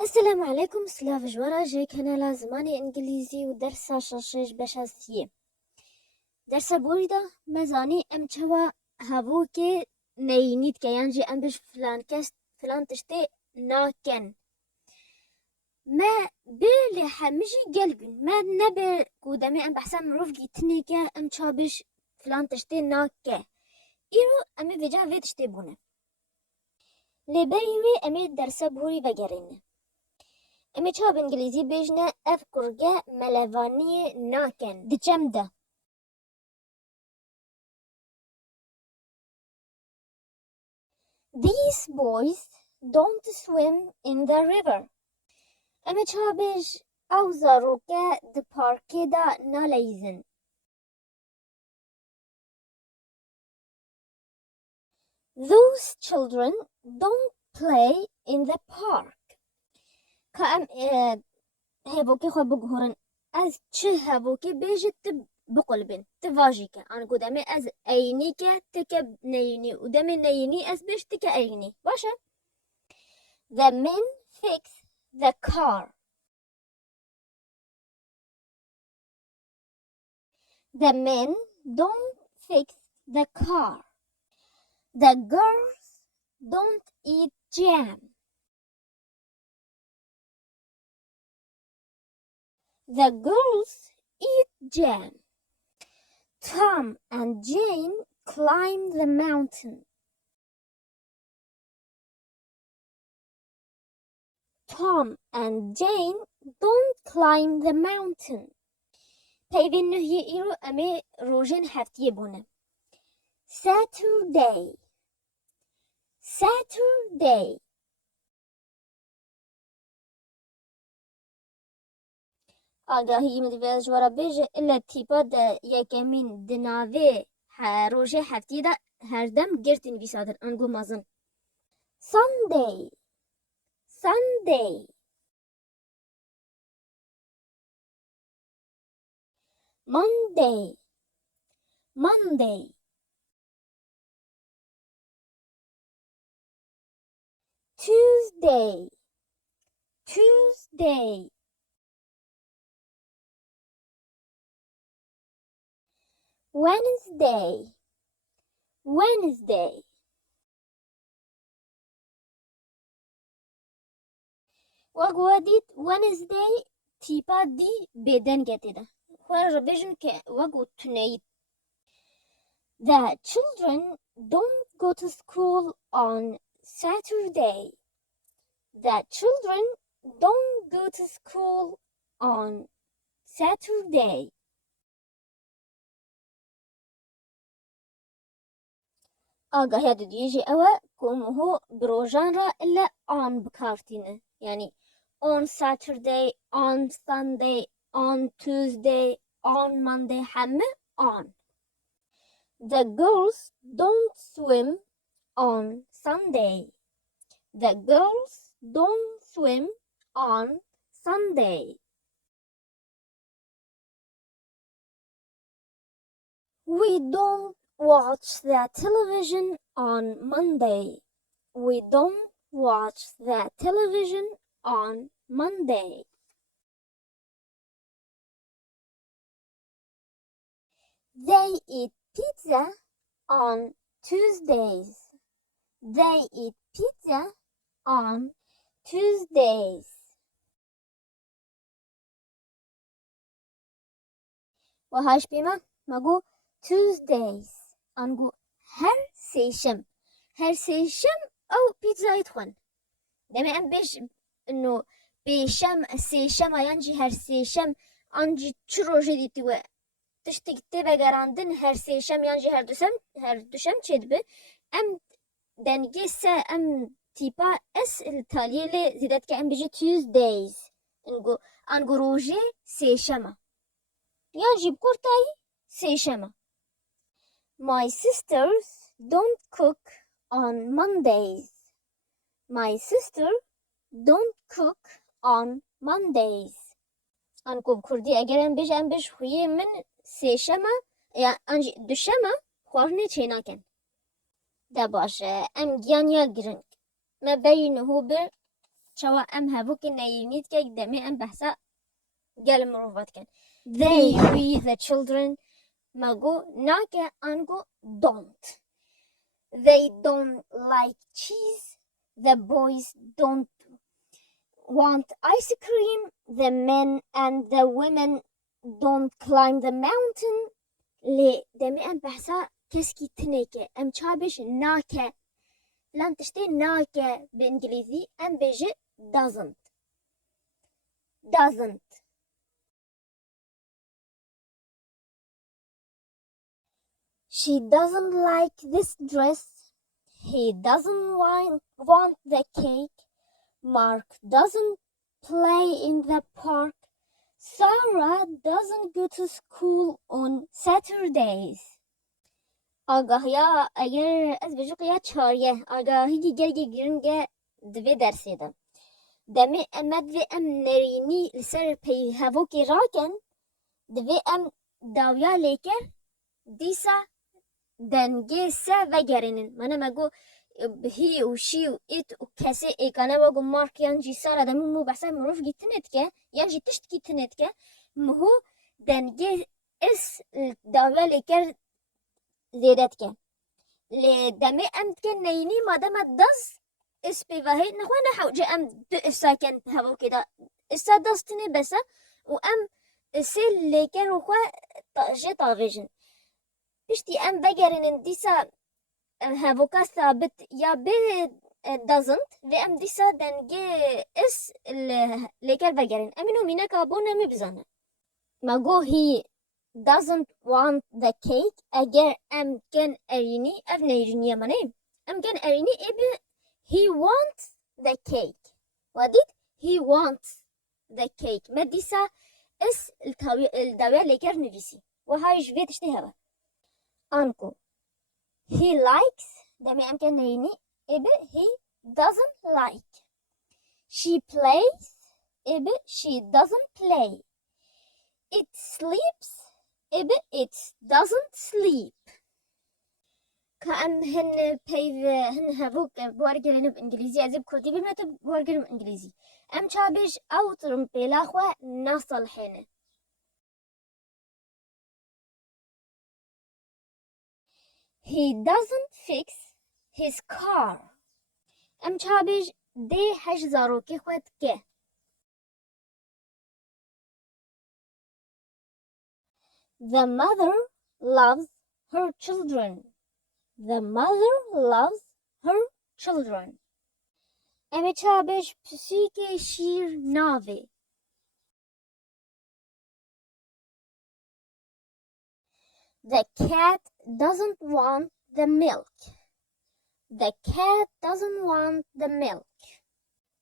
السلام عليكم. سلاف جوارا جايك هنا لازماني انجليزي ودرس شاشش بشاسية درس بوريدا مزاني امچوا هبوكي نينيت كيانجي امبش فلان كست فلان تشتي ناكن ما بيلي حمجي قلقن ما نبي قدامي ام بحسن رفقي تنيكا امچوا بش فلان تشتي ناكا ايرو امي بجا في تشتي بونه لبريوي امي درس بوري بگرين امی چه به انگلیزی بجنه اف کرگه ملوانی ناکن دچم ده. These boys don't swim in the river. امی چه بج او زاروکه د پارکی دا نالیزن. Those children don't play in the park. که ام هبوکی خو بگهورن از چه هبوکی بجت بقلبن تواجيك أنا قدامي أز أينيك تك نيني قدامي نيني أز بيش تك أيني باشا. The men fix the car. The men don't fix the car. The girls don't eat jam. The girls eat jam. Tom and Jane climb the mountain. Tom and Jane don't climb the mountain. طيب هي إيرو أمي روجين هفتي بونه. Saturday. Saturday. آگاهی مدویز ورا بیج إلا تیپا دا یکمین دناوی روجه هفتی دا هر دم گرتین بیسادر انگو مازن. Sunday. Sunday. Monday. Monday. Tuesday. Tuesday. Wednesday. Wednesday. وقواديت Wednesday تيبا دي بدن جتدا خرج بيجن وقو تنيت. The children don't go to school on Saturday. The children don't go to school on Saturday. آقا هذا يجي أوا كم هو بروجان را إلا on بكارتينه يعني on Saturday, on Sunday, on Tuesday, on Monday حمى on. The girls don't swim on Sunday. The girls don't swim on Sunday. We don't watch the television on Monday. We don't watch the television on Monday. They eat pizza on Tuesdays. They eat pizza on Tuesdays. وهاش بما ماقو Tuesdays أنقو هر سيشم أو بيتزا يدخن دائما أم بيش إنه بيشم سيشم ينجي هر سيشم أنجي تشرو جدي توا تشتك تبا جراندن هر سيشم ينجي هر دوشم تشدبه أم دنجي سا أم تيبا اس التالية زيادت كأم بيجي Tuesdays أنقو روجي سيشم ينجي بكورتاي سيشم. My sisters don't cook on Mondays. My sister don't cook on Mondays. أنكو بكردي أجرن بيج خويه من سيشما يعني أنجي دوشما خوارني تشيناكن. ده باشه أم جانيا جرنك ما بينه شوا ام هبوك نينيت كي دمي ام بحثا قال مروفات كان they we the children ماغو ناكا انغو don't they don't like cheese the boys don't want ice cream the men and the women don't climb the mountain لي دمي ام بحثا كسكي تنيكي ام تشابش ناكا لان تشتي ناكا بانجليزي ام بيجي doesn't she doesn't like this dress he doesn't want the cake Mark doesn't play in the park Sarah doesn't go to school on Saturdays آگاهیا اگر از بجوقیا چاریه آگاهی گرگی گرنگه دوی درسیده دمی امد وی ام نرینی لسر پی هفوکی راکن دوی ام داویا لیکر دیسا دنگه سه و گرینن منه مگو هی و شی و ایت و کسی ایکانه وگو مارک یانجی سارا دمی مو بحثا مروف گیتنت که یانجی تشت گیتنت که مهو دنگه اس داویا لیکر زیدت که لدمي أم كان نيني ما دام دز اس بيفاهي نخوانا حوجي أم دو إسا كان هبو كده إسا دستني بس وأم سيل ليكر وخوا جي طاغيجن بشتي أم بجرن ديسا هبوكا ثابت يا بي doesn't في أم ديسا دنجي اس ليكر بجرن أمينو مينا كابونا مبزانا ما جو هي doesn't want the cake اگر ام كان اريني افنيريني مني ام كان اريني ابن he wants the cake وديت he wants the cake مديسا اس الدوية لكر نفسي وهاي جفيت اشتهبا انكو he likes دمي ام كان اريني ابن he doesn't like she plays ابن she doesn't play it sleeps it doesn't sleep كأن هن هن هبوك بورجرين بإنجليزي أزيب كردي بالمتب بورجرين بإنجليزي أم شابش أو ترمبي لاخوة نصل حين he doesn't fix his car أم شابش دي حش زاروكي خوات كه the mother loves her children The mother loves her children. Emi çabeş psike şir navi. The cat doesn't want the milk. The cat doesn't want the milk.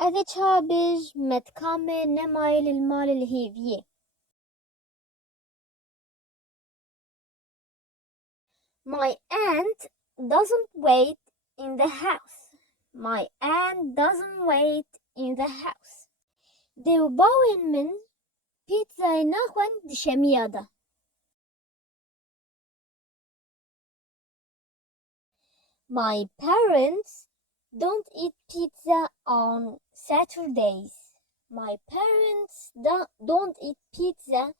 Emi çabeş metkame nemayl المال الهيفية. My aunt doesn't wait in the house. My aunt doesn't wait in the house. ديو باوين من بيتزا ناخوان دشميادا. My parents don't eat pizza on Saturdays. My parents don't eat pizza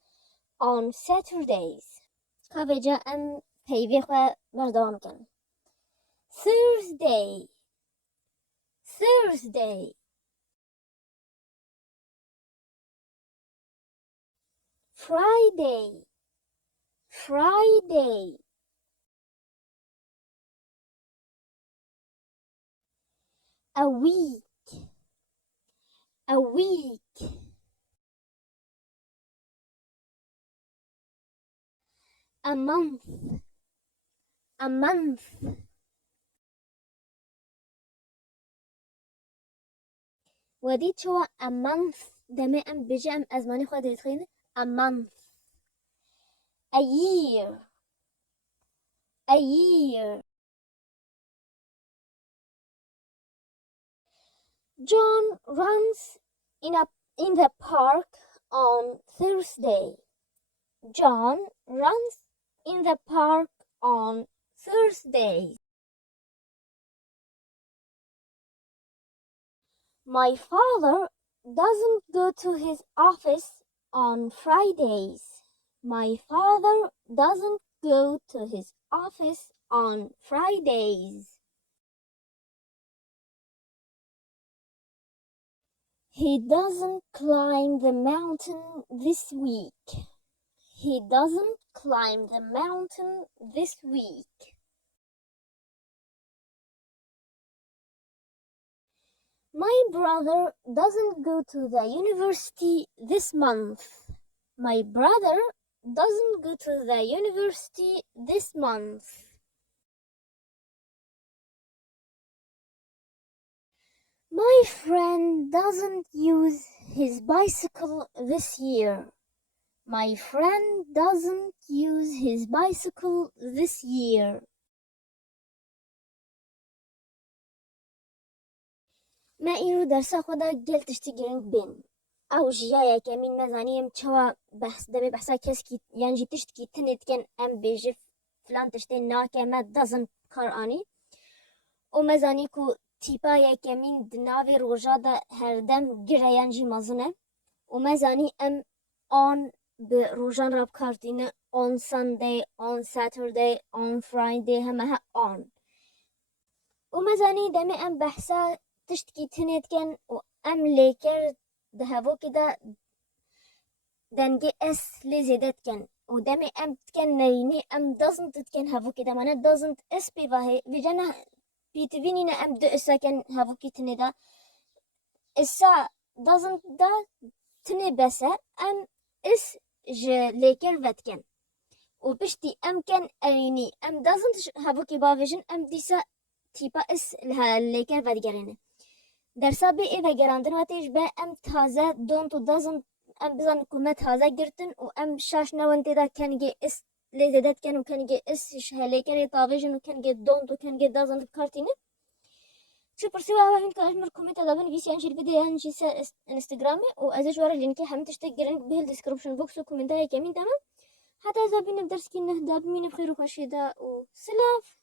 on Saturdays. كافيجا أم بيبيخوا بردوام كان. Thursday. Thursday. Friday. Friday. A week. A week. A month. A month. وديت شو a month دمي أم بيجي أم أزماني خود يتخين a month. A year. A year. John runs in the park on Thursday. John runs in the park on Thursday. My father doesn't go to his office on Fridays. My father doesn't go to his office on Fridays. He doesn't climb the mountain this week. He doesn't climb the mountain this week. My brother doesn't go to the university this month. My brother doesn't go to the university this month. My friend doesn't use his bicycle this year. My friend doesn't use his bicycle this year. ما إيرو درسا خدا گل تشتی گرنگ بین او جیایا که من مزانیم چوا بحث دمی بحثا کس کی یعنی جی تشت کی تنید کن ام بیجی فلان تشتی ناکه ما دزن کار آنی و مزانی کو تیپا یا که من دناوی روژا دا هر دم گره یعنی جی مزنه و مزانی ام آن به روژان راب کارتینه on Sunday, on Saturday, on Friday همه ها on و مزانی دمی ام بحثا تشتكي تنيت كان وأم ليكر دهبو كده دنجي اس لزيدت كان ودمي أم كان نيني أم doesn't كان هبو كده مانا doesn't اس بيفاهي بيجانا بيتفينينا أم دو اسا كان هبو كي تنيدا اسا doesn't دا تني بسا أم اس ج ليكر فت كان وبشتي أم كان أريني أم doesn't هبو كي بافيجن أم ديسا تيبا اس لها ليكر فت جرينه درسا بی ایو گراندن واتیش به ام تازه دونت و دازن ام بزن کمه تازه گرتن و ام شاش نوانتی دا کنگی اس لیزدت کن و کنگی اس شهلی کری تابجن و کنگی دونت و کنگی دازن کارتینه شو پرسیوا هوا هین که اجمر کمیت دابن ویسی انشیر بیده هنشی سا انستگرامي و ازش وارا لینکی همه تشتک گرنگ به الدسکرپشن بوکس و کومنتای کمین تمام حتی ازا بینم درس کی نه داب مين بخير وخشي دا و سلاف